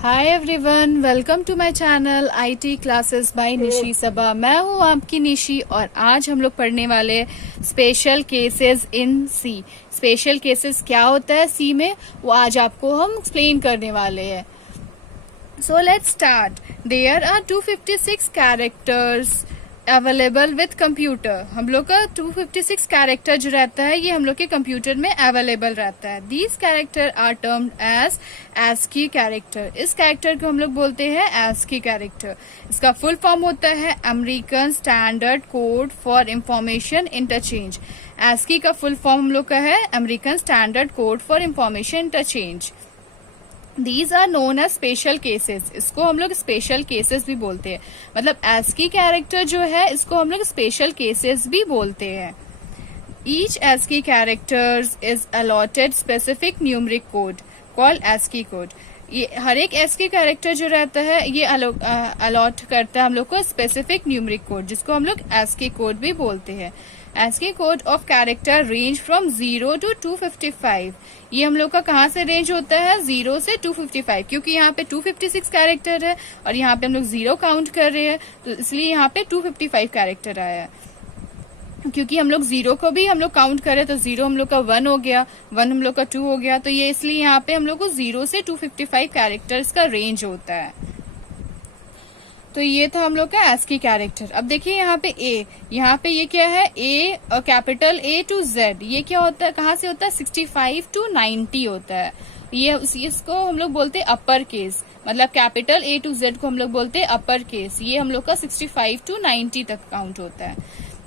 Hi everyone, welcome to my channel IT classes by Nishi Saba. मैं हूँ आपकी निशी और आज हम लोग पढ़ने वाले special cases in C. Special cases क्या होता है सी में, वो आज आपको हम एक्सप्लेन करने वाले हैं। So let's start. There are 256 characters available with computer. हम लोग का 256 कैरेक्टर जो रहता है ये हम लोग के कंप्यूटर में अवेलेबल रहता है। These character are termed as ASCII character. इस कैरेक्टर को हम लोग बोलते हैं ASCII कैरेक्टर। इसका फुल फॉर्म होता है American standard code for information interchange. ASCII का फुल फॉर्म हम लोग का है American standard code for information interchange. These are known as special cases। इसको हम लोग स्पेशल केसेस भी बोलते हैं। मतलब ASCII कैरेक्टर जो है इसको हम लोग स्पेशल केसेस भी बोलते हैं। Each ASCII characters is allotted specific numeric code called ASCII code। ये हर एक ASCII कैरेक्टर जो रहता है ये अलॉट करता है हम लोग को स्पेसिफिक न्यूमरिक कोड, जिसको हम लोग ASCII कोड भी बोलते हैं। ASCII code of character range from 0 to 255। ये हम लोग का कहाँ से रेंज होता है? 0 से 255, क्योंकि यहाँ पे 256 कैरेक्टर है और यहाँ पे हम लोग 0 काउंट कर रहे हैं तो इसलिए यहाँ पे 255 कैरेक्टर आया है। क्योंकि हम लोग 0 को भी हम लोग काउंट करें तो 0 हम लोग का 1 हो गया, 1 हम लोग का 2 हो गया, तो ये इसलिए यहाँ पे हम लोग को 0 से 255 कैरेक्टर्स का रेंज होता है। तो ये था हम लोग का ASCII कैरेक्टर। अब देखिए यहाँ पे A, यहाँ पे ये क्या है? A capital A to Z। ये क्या होता है, कहाँ से होता है? 65 to 90 होता है। ये इसको हम लोग बोलते हैं अपर केस। मतलब कैपिटल A to Z को हम लोग बोलते हैं अपर केस। ये हम लोग का 65 to 90 तक काउंट होता है।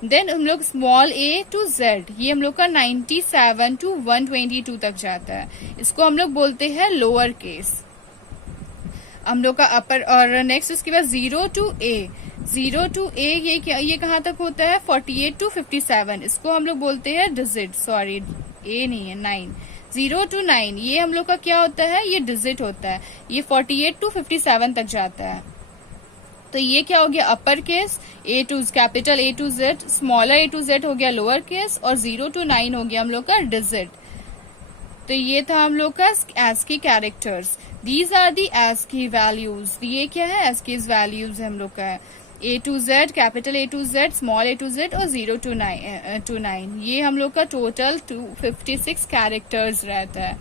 देन हम लोग स्मॉल A to Z, ये हम लोग का 97 to 122 तक जाता है। इसको हम लोग बोलते हैं लोअर केस, हम लोग का अपर। और नेक्स्ट उसके बाद 0 to A, 0 to A ये कहाँ तक होता है? 48 to 57। इसको हम लोग बोलते हैं डिजिट। सॉरी, A नहीं है, 9। 0 to 9 ये हम लोग का क्या होता है? ये डिजिट होता है। ये 48 to 57 तक जाता है। तो ये क्या हो गया? Upper case A to capital A to Z, smaller A to Z हो गया लोअर केस, और 0 to 9 हो गया हम लोग का डिजिट। तो ये था हम लोग का ASCII characters. These are the ASCII values. ये क्या है? ASCII वैल्यूज हम लोग का है। A to Z, capital A to Z, small A to Z और 0 to 9। ये हम लोग का टोटल 256 कैरेक्टर्स रहता है।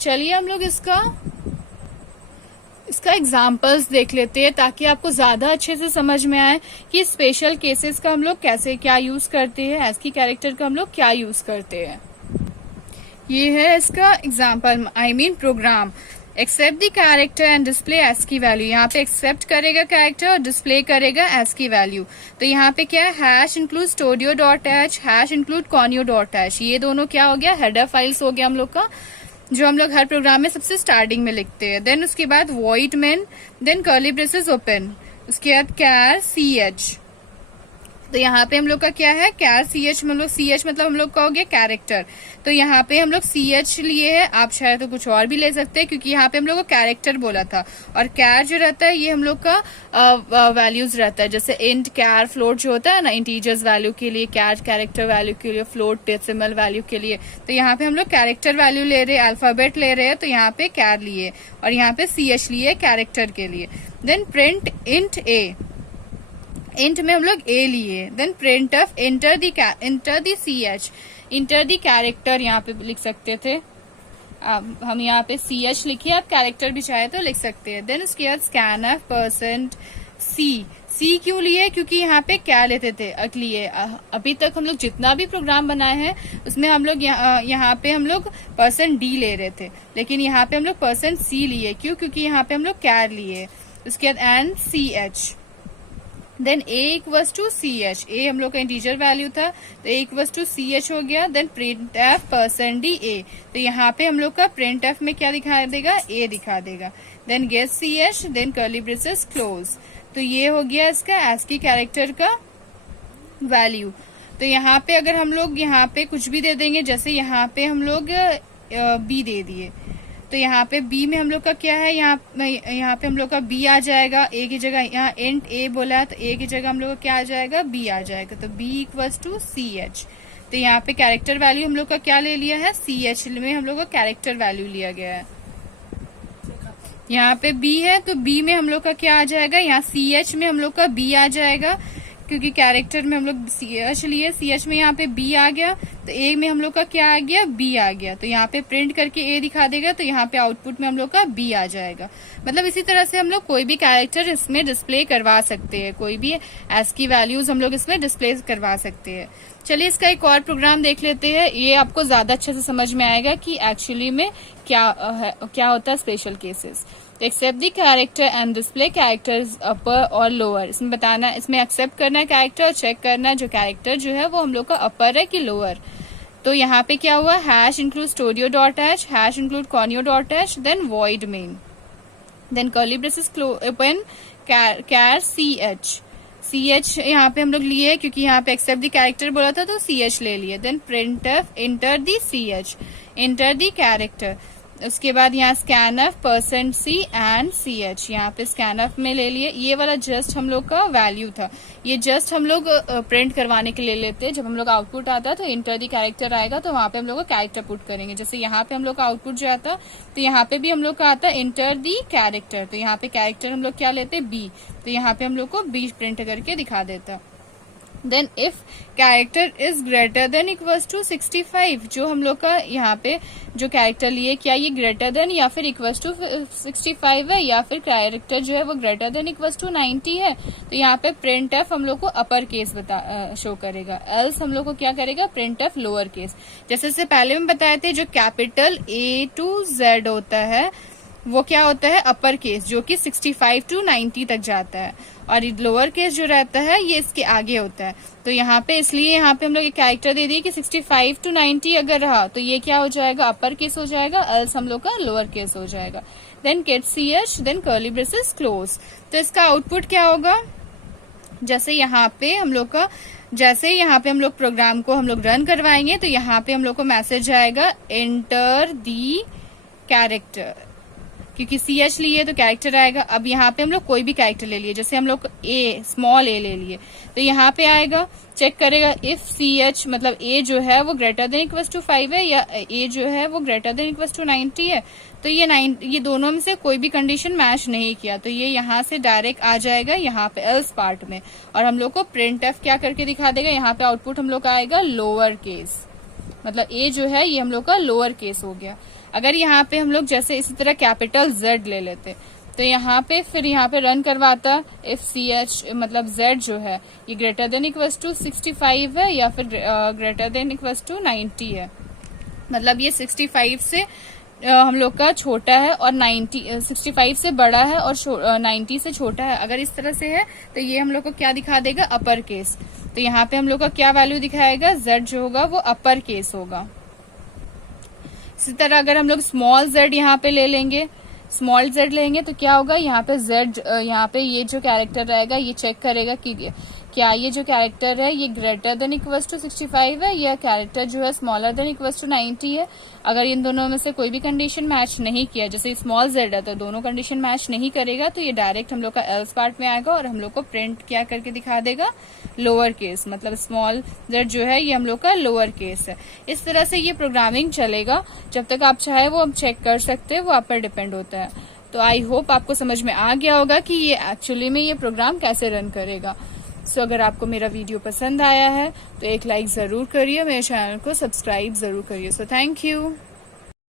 चलिए हम लोग इसका एग्जाम्पल्स देख लेते हैं ताकि आपको ज्यादा अच्छे से समझ में आए कि स्पेशल केसेस का हम लोग कैसे क्या यूज करते हैं, ASCII कैरेक्टर का हम लोग क्या यूज करते हैं। ये है इसका example, I mean program. Accept the character and display ASCII value. यहाँ पे एक्सेप्ट करेगा कैरेक्टर और डिस्प्ले करेगा ASCII वैल्यू। तो यहाँ पे क्या है? Hash include studio.h, hash include conio.h। ये दोनों क्या हो गया? हेडर फाइल्स हो गया हम लोग का, जो हम लोग हर प्रोग्राम में सबसे स्टार्टिंग में लिखते हैं। देन उसके बाद void main, then curly braces open, उसके बाद कैर CH। तो यहाँ पे हम लोग का क्या है? कैर CH में हम लोग CH मतलब हम लोग का हो गया कैरेक्टर। तो यहाँ पे हम लोग CH लिए है, आप शायद तो कुछ और भी ले सकते हैं क्योंकि यहाँ पे हम लोग को कैरेक्टर बोला था। और कैर जो रहता है ये हम लोग का वैल्यूज रहता है, जैसे इंट, कैर, फ्लोट जो होता है ना, इंटीजर्स वैल्यू के लिए, कैर कैरेक्टर वैल्यू के लिए, फ्लोट डेसिमल वैल्यू के लिए। तो यहाँ पे हम लोग कैरेक्टर वैल्यू ले रहे हैं, अल्फाबेट ले रहे हैं, तो यहाँ पे कैर लिए और यहाँ पे CH लिए कैरेक्टर के लिए। Then print int A, int में हम लोग A लिए। Then printf enter the CH, enter the character यहाँ पे लिख सकते थे। हम यहाँ पे CH लिखिए, आप कैरेक्टर भी चाहे तो लिख सकते हैं। देन उसके बाद स्कैन ऑफ %C क्यों लिए? क्योंकि यहाँ पे क्या लेते थे? लिए अभी तक हम लोग जितना भी प्रोग्राम बनाए हैं उसमें हम लोग यहाँ पे हम लोग %D ले रहे थे, लेकिन यहाँ पे हम लोग %C लिए। क्यों? क्योंकि यहाँ पे हम लोग कैर लिए। उसके बाद and CH, then A equals to CH। A हम लोग का इंटीजर वैल्यू था तो A इक्वल्स टू CH हो गया। देन प्रिंट एफ %DA, तो यहाँ पे हम लोग का प्रिंट एफ में क्या दिखा देगा? A दिखा देगा। Then get CH, then curly braces close. तो ये हो गया इसका ASCII कैरेक्टर का वैल्यू। तो यहाँ पे अगर हम लोग यहाँ पे कुछ भी दे देंगे, जैसे यहाँ पे हम लोग B दे दिए, तो यहाँ पे B में हम लोग का क्या है? यहाँ पे हम लोग का B आ जाएगा। A की जगह यहाँ इंट A बोला है तो A की जगह हम लोग का क्या आ जाएगा? B आ जाएगा। तो B इक्वल्स टू CH। तो यहाँ पे कैरेक्टर वैल्यू हम लोग का क्या ले लिया है? CH में हम लोग का कैरेक्टर वैल्यू लिया गया है। यहाँ पे बी है तो बी में हम लोग का क्या आ जाएगा, यहाँ CH में हम लोग का बी आ जाएगा, क्योंकि कैरेक्टर में हम लोग CH लिए, CH में यहाँ पे बी आ गया, तो ए में हम लोग का क्या आ गया, बी आ गया। तो यहाँ पे प्रिंट करके ए दिखा देगा, तो यहाँ पे आउटपुट में हम लोग का बी आ जाएगा। मतलब इसी तरह से हम लोग कोई भी कैरेक्टर इसमें डिस्प्ले करवा सकते हैं, कोई भी ASCII वैल्यूज हम लोग इसमें डिस्प्ले करवा सकते हैं। चलिए इसका एक और प्रोग्राम देख लेते हैं, ये आपको ज्यादा अच्छे से समझ में आएगा कि एक्चुअली में क्या होता है special cases. Accept the character and display characters upper और लोअर। इसमें बताना, इसमें एक्सेप्ट करना है कैरेक्टर और चेक करना है जो कैरेक्टर जो है वो हम लोग का अपर है कि लोअर। तो यहाँ पे क्या हुआ, hash include studio dot H, hash include conio dot H, then void main, then curly braces open char CH यहाँ पे हम लोग लिए क्योंकि यहाँ पे एक्सेप्ट द कैरेक्टर बोला था तो CH ले लिए। Then printf inter the CH, enter the character. उसके बाद यहाँ स्कैनफ %C एंड CH, यहाँ पे स्कैनफ में ले लिए। ये वाला जस्ट हम लोग का वैल्यू था, ये जस्ट हम लोग प्रिंट करवाने के लिए लेते हैं। जब हम लोग आउटपुट आता है तो इंटर दी कैरेक्टर आएगा, तो वहां पे हम लोग का कैरेक्टर पुट करेंगे। जैसे यहाँ पे हम लोग का आउटपुट जो आता तो यहाँ पे भी हम लोग का आता इंटर दी कैरेक्टर, तो यहाँ पे कैरेक्टर हम लोग क्या लेते B, तो यहाँ पे हम लोग को B प्रिंट करके दिखा देता। Then if character is greater than equals to 65, जो हम लोग का यहाँ पे जो कैरेक्टर लिए, क्या ये ग्रेटर देन या फिर इक्वल्स टू 65 है, या फिर कैरेक्टर जो है वो ग्रेटर देन इक्वल्स टू 90 है, तो यहाँ पे प्रिंट एफ हम लोग को अपर केस शो करेगा। एल्स हम लोग को क्या करेगा, प्रिंट एफ लोअर केस। जैसे पहले में बताए थे जो कैपिटल A to Z होता है वो क्या होता है, अपर केस, जो कि 65 to 90 तक जाता है, और लोअर केस जो रहता है ये इसके आगे होता है। तो यहाँ पे इसलिए यहाँ पे हम लोग एक कैरेक्टर दे दिए कि 65 to 90 अगर रहा तो ये क्या हो जाएगा, अपर केस हो जाएगा, एल्स हम लोग का लोअर केस हो जाएगा। Then get CH, then curly braces close. तो इसका आउटपुट क्या होगा, जैसे यहाँ पे हम लोग का, जैसे यहाँ पे हम लोग प्रोग्राम को हम लोग रन करवाएंगे तो यहाँ पे हम लोग को मैसेज आएगा एंटर दी कैरेक्टर, क्योंकि CH लिए तो कैरेक्टर आएगा। अब यहाँ पे हम लोग कोई भी कैरेक्टर ले लिए, जैसे हम लोग स्मॉल a ले लिए, तो यहाँ पे आएगा, चेक करेगा इफ CH मतलब A जो है वो ग्रेटर देन इक्वल्स टू 5 है, या A जो है वो ग्रेटर देन इक्वल्स टू 90 है। तो ये दोनों में से कोई भी कंडीशन मैच नहीं किया, तो ये यहाँ से डायरेक्ट आ जाएगा यहाँ पे एल्स पार्ट में, और हम लोग को प्रिंट एफ क्या करके दिखा देगा, यहाँ पे आउटपुट हम लोग का आएगा लोअर केस, मतलब A जो है ये हम लोग का लोअर केस हो गया। अगर यहाँ पे हम लोग जैसे इसी तरह कैपिटल Z ले लेते तो यहाँ पे फिर यहाँ पे रन करवाता इफ CH मतलब Z जो है ये ग्रेटर देन इक्वल्स टू 65 है या फिर ग्रेटर देन इक्वल्स टू 90 है, मतलब ये 65 से हम लोग का छोटा है और 65 से बड़ा है और 90 से छोटा है। अगर इस तरह से है तो ये हम लोग को क्या दिखा देगा, अपर केस। तो यहाँ पे हम लोग का क्या वैल्यू दिखाएगा, Z जो होगा वो अपर केस होगा। इसी तरह अगर हम लोग स्मॉल z यहाँ पे ले लेंगे, स्मॉल z लेंगे तो क्या होगा, यहाँ पे z, यहाँ पे ये जो कैरेक्टर रहेगा ये चेक करेगा कि क्या ये जो कैरेक्टर है ये ग्रेटर देन इक्वल्स टू 65 है या कैरेक्टर जो है स्मॉलर देन इक्वल्स टू 90 है। अगर इन दोनों में से कोई भी कंडीशन मैच नहीं किया, जैसे स्मॉल z है तो दोनों कंडीशन मैच नहीं करेगा, तो ये डायरेक्ट हम लोग का एल्स पार्ट में आएगा और हम लोग को प्रिंट क्या करके दिखा देगा, लोअर केस, मतलब स्मॉल z जो है ये हम लोग का लोअर केस है। इस तरह से ये प्रोग्रामिंग चलेगा, जब तक आप चाहे वो आप चेक कर सकते हैं, वो आप पर डिपेंड होता है। तो आई होप आपको समझ में आ गया होगा कि ये एक्चुअली में ये प्रोग्राम कैसे रन करेगा। सो अगर आपको मेरा वीडियो पसंद आया है तो एक लाइक जरूर करिए, मेरे चैनल को सब्सक्राइब जरूर करिए। So thank you.